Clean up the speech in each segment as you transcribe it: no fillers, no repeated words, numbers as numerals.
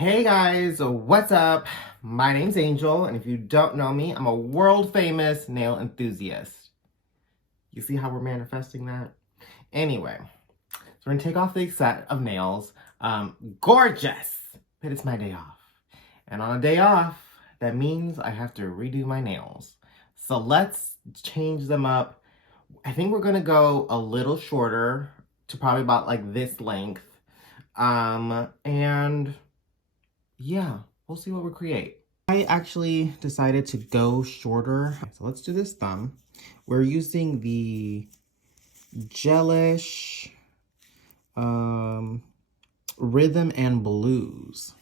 Hey guys, what's up? My name's Angel, and if you don't know me, I'm a world famous nail enthusiast. You see how we're manifesting that? Anyway, so we're gonna take off the set of nails. Gorgeous! But it's my day off. And on a day off, that means I have to redo my nails. So let's change them up. I think we're gonna go a little shorter to probably about like this length. And yeah, we'll see what we create. I actually decided to go shorter. So let's do this thumb. We're using the Gelish Rhythm and Blues.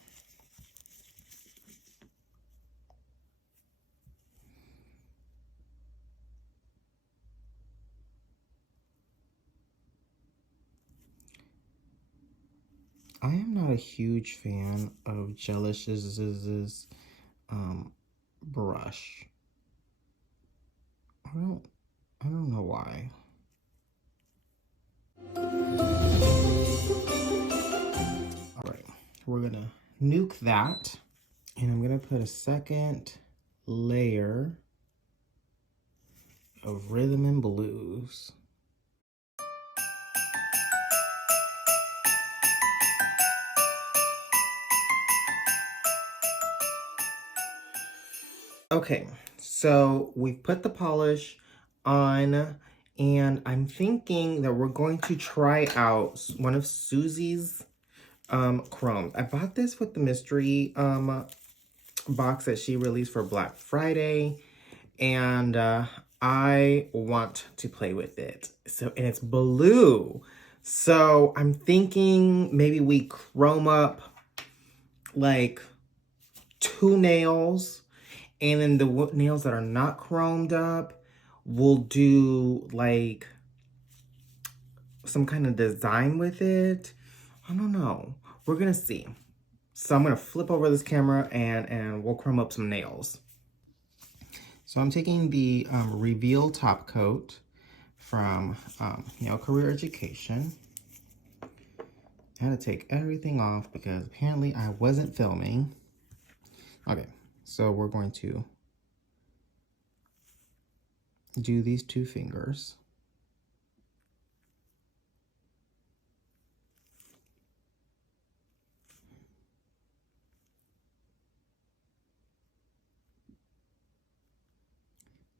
I am not a huge fan of Gelish's brush. I don't know why. All right, we're gonna nuke that, and I'm gonna put a second layer of Rhythm and Blues. Okay, so we've put the polish on, and I'm thinking that we're going to try out one of Suzie's chromes. I bought this with the mystery box that she released for Black Friday, and I want to play with it. So, and it's blue. So I'm thinking maybe we chrome up like 2 nails. And then the nails that are not chromed up, we'll do like some kind of design with it. I don't know. We're gonna see. So I'm gonna flip over this camera and we'll chrome up some nails. So I'm taking the Reveal top coat from Nail Career Education. I had to take everything off because apparently I wasn't filming. Okay. So we're going to do these 2 fingers.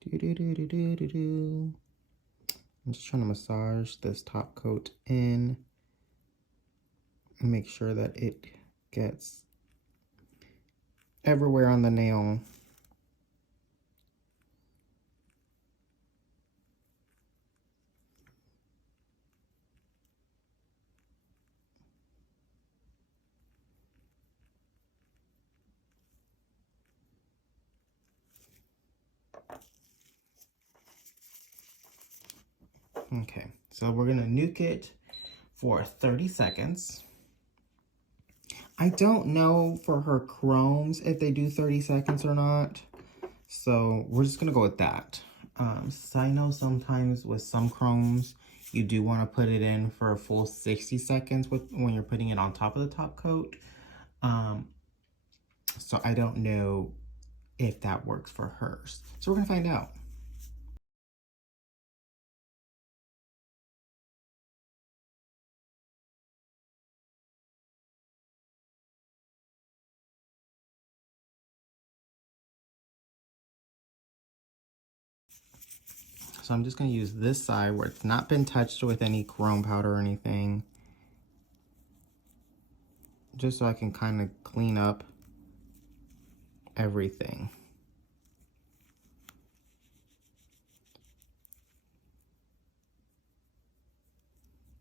I'm just trying to massage this top coat in and make sure that it gets everywhere on the nail. Okay, so we're gonna nuke it for 30 seconds. I don't know for her chromes if they do 30 seconds or not. So we're just gonna go with that. So I know sometimes with some chromes, you do want to put it in for a full 60 seconds when you're putting it on top of the top coat. So I don't know if that works for hers. So we're gonna find out. So I'm just gonna use this side where it's not been touched with any chrome powder or anything. Just so I can kind of clean up everything.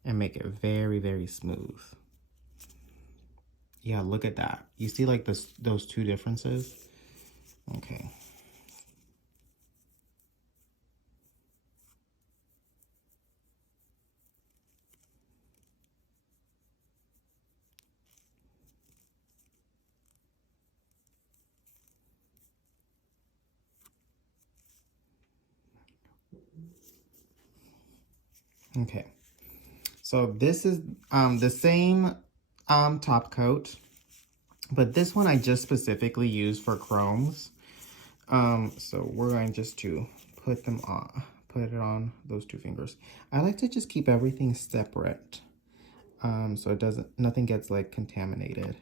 And make it very, very smooth. Yeah, look at that. You see like those 2 differences? Okay. Okay. So this is the same top coat. But this one I just specifically use for chromes. So we're going just to put them on, put it on those two fingers. I like to just keep everything separate. So it doesn't, nothing gets like contaminated.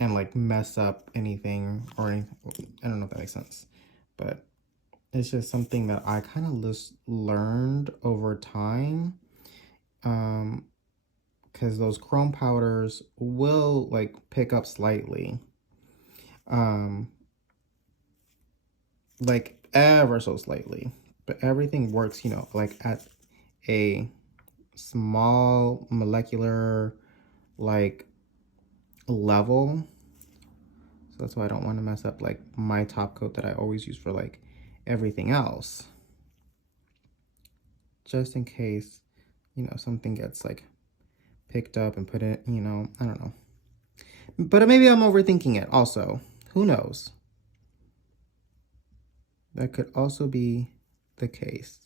And like mess up anything or anything. I don't know if that makes sense, but it's just something that I kind of just learned over time. Because those chrome powders will like pick up slightly. Like ever so slightly. But everything works, you know, like at a small molecular like level. So that's why I don't want to mess up like my top coat that I always use for like everything else. Just in case, you know, something gets like picked up and put it, you know, I don't know. But maybe I'm overthinking it also. Who knows? That could also be the case.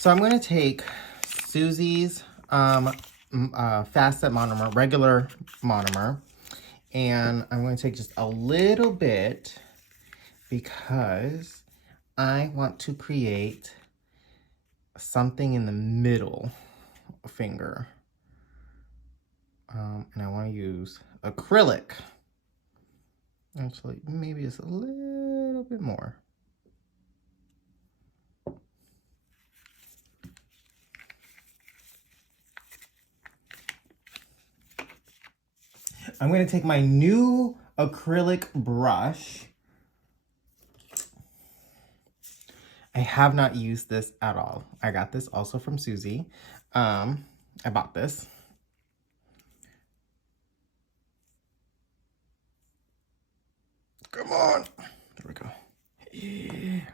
So I'm going to take Suzie's Fast Set Monomer, regular monomer, and I'm going to take just a little bit because I want to create something in the middle finger. And I want to use acrylic. Actually, maybe just a little bit more. I'm going to take my new acrylic brush. I have not used this at all. I got this also from Suzie. I bought this. Come on. There we go.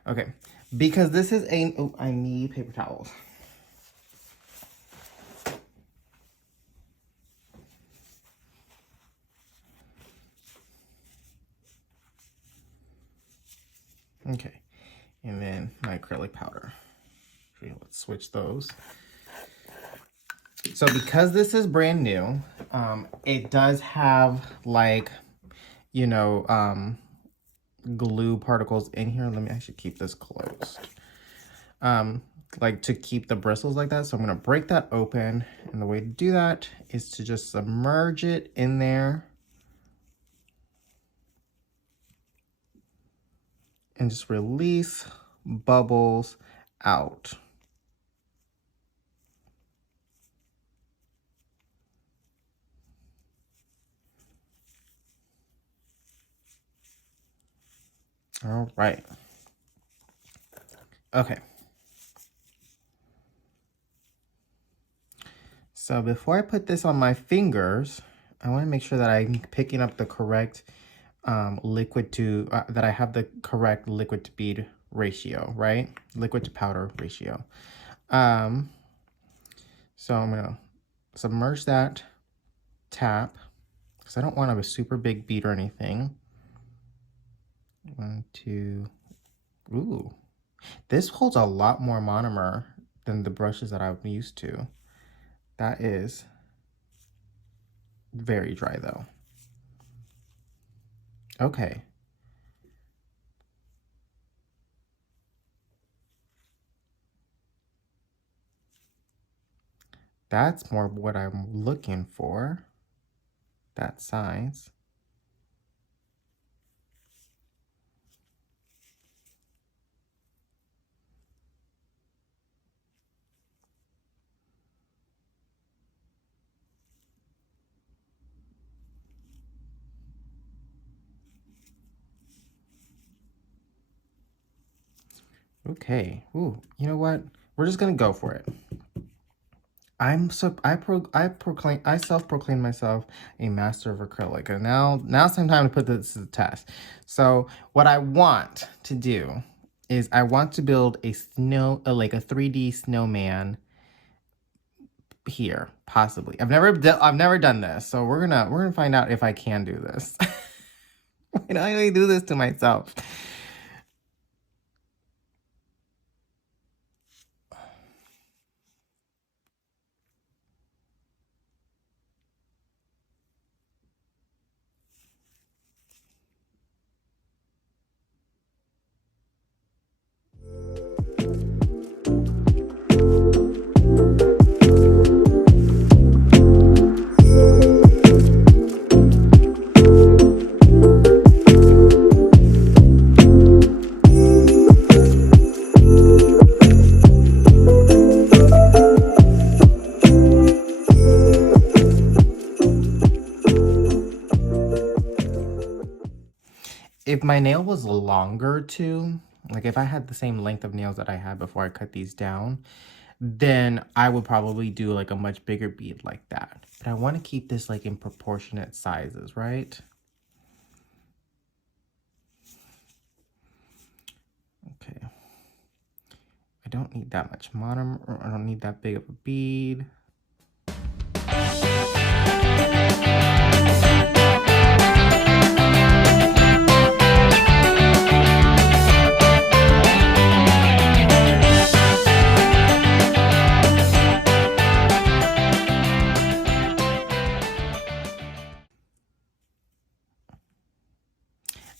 Okay. Because this is a... Oh, I need paper towels. Okay. And then my acrylic powder. Okay, let's switch those. So because this is brand new, it does have like, you know, glue particles in here. Let me actually keep this closed. Like to keep the bristles like that. So I'm going to break that open. And the way to do that is to just submerge it in there. And just release bubbles out. All right. Okay. So before I put this on my fingers, I want to make sure that I'm picking up the correct liquid to, that I have the correct liquid to bead ratio, right? Liquid to powder ratio. So I'm gonna submerge that, tap, because I don't want a super big bead or anything. 1, 2, ooh. This holds a lot more monomer than the brushes that I'm used to. That is very dry though. Okay. That's more what I'm looking for. That size. Okay. Ooh, you know what? We're just gonna go for it. I self-proclaim myself a master of acrylic, and now it's time to put this to the test. So what I want to do is I want to build a like a 3D snowman here, possibly. I've never done this, so we're gonna find out if I can do this. Why do I do this to myself? If my nail was longer too, like if I had the same length of nails that I had before I cut these down, then I would probably do like a much bigger bead like that. But I want to keep this like in proportionate sizes, right? Okay. I don't need that much monomer. I don't need that big of a bead.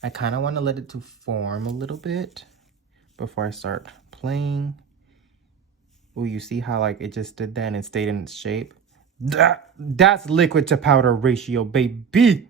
I kind of want to let it to form a little bit before I start playing. Oh, you see how like it just did that and it stayed in its shape? That's liquid to powder ratio, baby.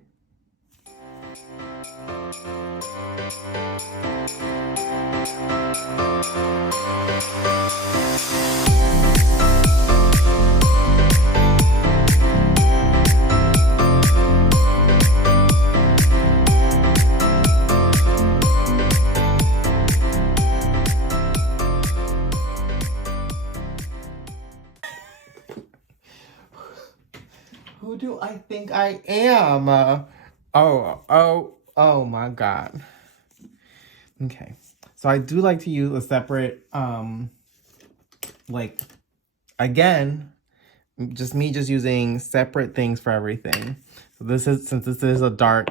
Who do I think I am? Oh my God. Okay. So I do like to use a separate, like, again, just using separate things for everything. So this is, since this is a dark,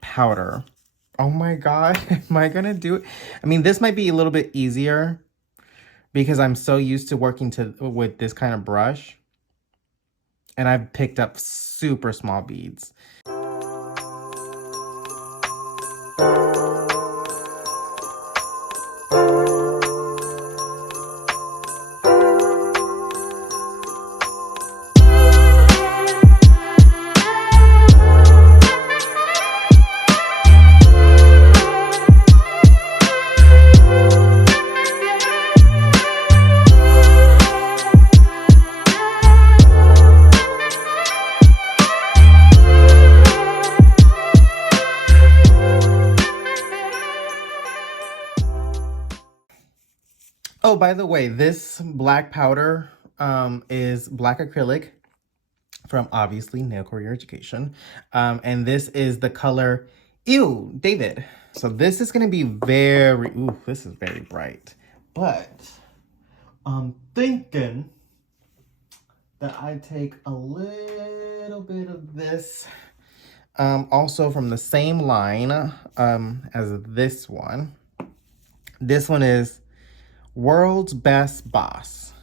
powder. Oh my God. Am I gonna do it? I mean, this might be a little bit easier because I'm so used to working with this kind of brush. And I've picked up super small beads. Oh, by the way, this black powder is black acrylic from obviously Nail Career Education. And this is the color Ew, David. So this is going to be this is very bright. But I'm thinking that I take a little bit of this also from the same line as this one. This one is World's Best Boss.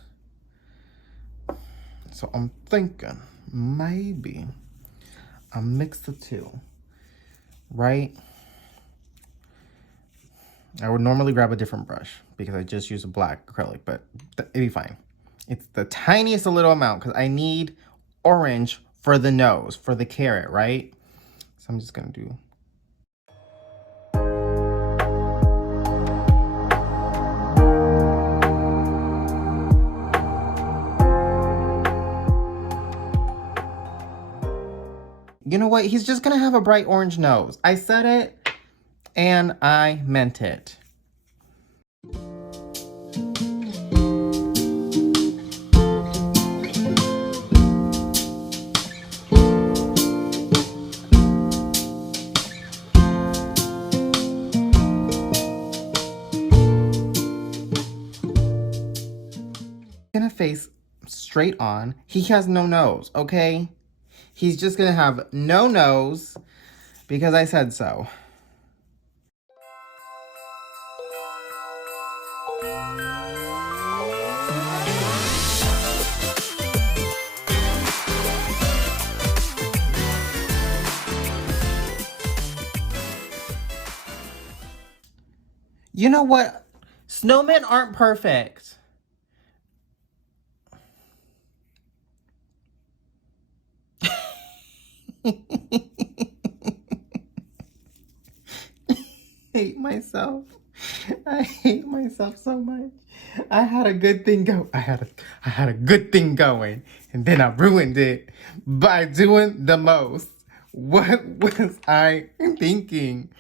So I'm thinking maybe I'll mix the two, right? I would normally grab a different brush because I just use a black acrylic, but it'd be fine. It's the tiniest little amount because I need orange for the nose, for the carrot, right? So I'm just gonna do. You know what? He's just gonna have a bright orange nose. I said it and I meant it. Gonna face straight on. He has no nose, okay? He's just gonna have no nose. because I said so. You know what? Snowmen aren't perfect. Hate myself. I hate myself so much. I had a good thing go. I had a good thing going, and then I ruined it by doing the most. What was I thinking?